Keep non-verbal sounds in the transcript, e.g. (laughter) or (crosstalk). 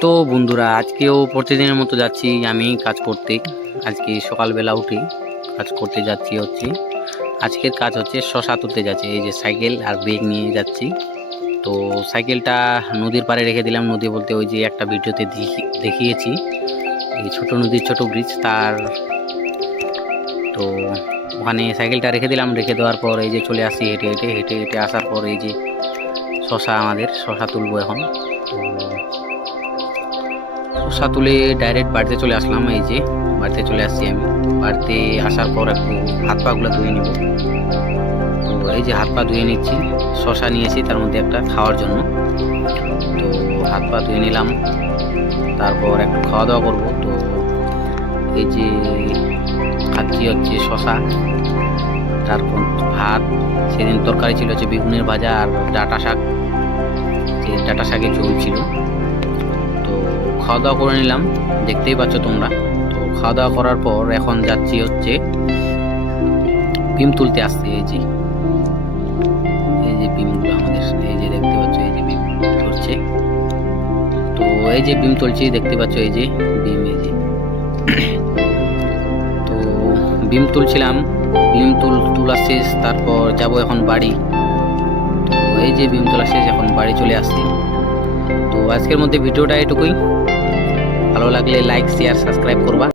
তো বন্ধুরা, আজকেও প্রতিদিনের মতো যাচ্ছি আমি কাজ করতে। আজকে সকালবেলা উঠে কাজ করতে যাচ্ছি হচ্ছে। আজকের কাজ হচ্ছে শশা তুলতে যাচ্ছি, এই যে সাইকেল আর ব্রেক নিয়ে যাচ্ছি। তো সাইকেলটা নদীর পাড়ে রেখে দিলাম, নদী বলতে ওই যে একটা ভিডিওতে দেখি- দেখিয়েছি। এই ছোট নদীর ছোট ব্রিজ তার। তো ওখানে সাইকেলটা রেখে দিলাম, রেখে দেওয়ার পর এই যে চলে আসি হেঁটে হেঁটে হেঁটে হেঁটে আসার পর এই যে শশা আমাদের, শশা তুলবো এখন। তো শশা তুলে ডাইরেক্ট বাড়িতে চলে আসলাম এই যে। বাড়িতে চলে আসছি আমি। বাড়িতে আসার পর একটু হাত পাগুলো ধুয়ে নেব। তো এই যে হাত পা ধুয়ে নিচ্ছি। শশা নিয়েছি তার মধ্যে একটা খাওয়ার জন্য। তো হাত পা ধুয়ে নিলাম। তারপর একটু খাওয়া দাওয়া করব। তো এই যে খাচ্ছি হচ্ছে শশা তারপর ভাত। সেদিন তরকারি ছিল হচ্ছে বেগুনের ভাজা আর ডাটা শাক। যে ডাটা শাকে ঝোল ছিল। তো খাওয়া দাওয়া করে নিলাম। দেখতেই পাচ্ছ তোমরা। তো খাওয়া দাওয়া করার পর এখন যাচ্ছি হচ্ছে বিম তুলতে আসছে এই যে এই যে বিমগুলো আমাদের এই যে দেখতে পাচ্ছ, এই যে বিম ধরছে তো এই যে বিম তুলছি, দেখতে পাচ্ছ, এই যে বিম এই যে। (clears throat) তো বিম তুলছিলাম। বিম তুল, তোলা তারপর যাব এখন বাড়ি। তো এই যে বিম তোলা শেষ, এখন বাড়ি চলে আসছি। তো আজকের মধ্যে ভিডিওটা এটুকুই। ভালো লাগলে লাইক শেয়ার সাবস্ক্রাইব করবা।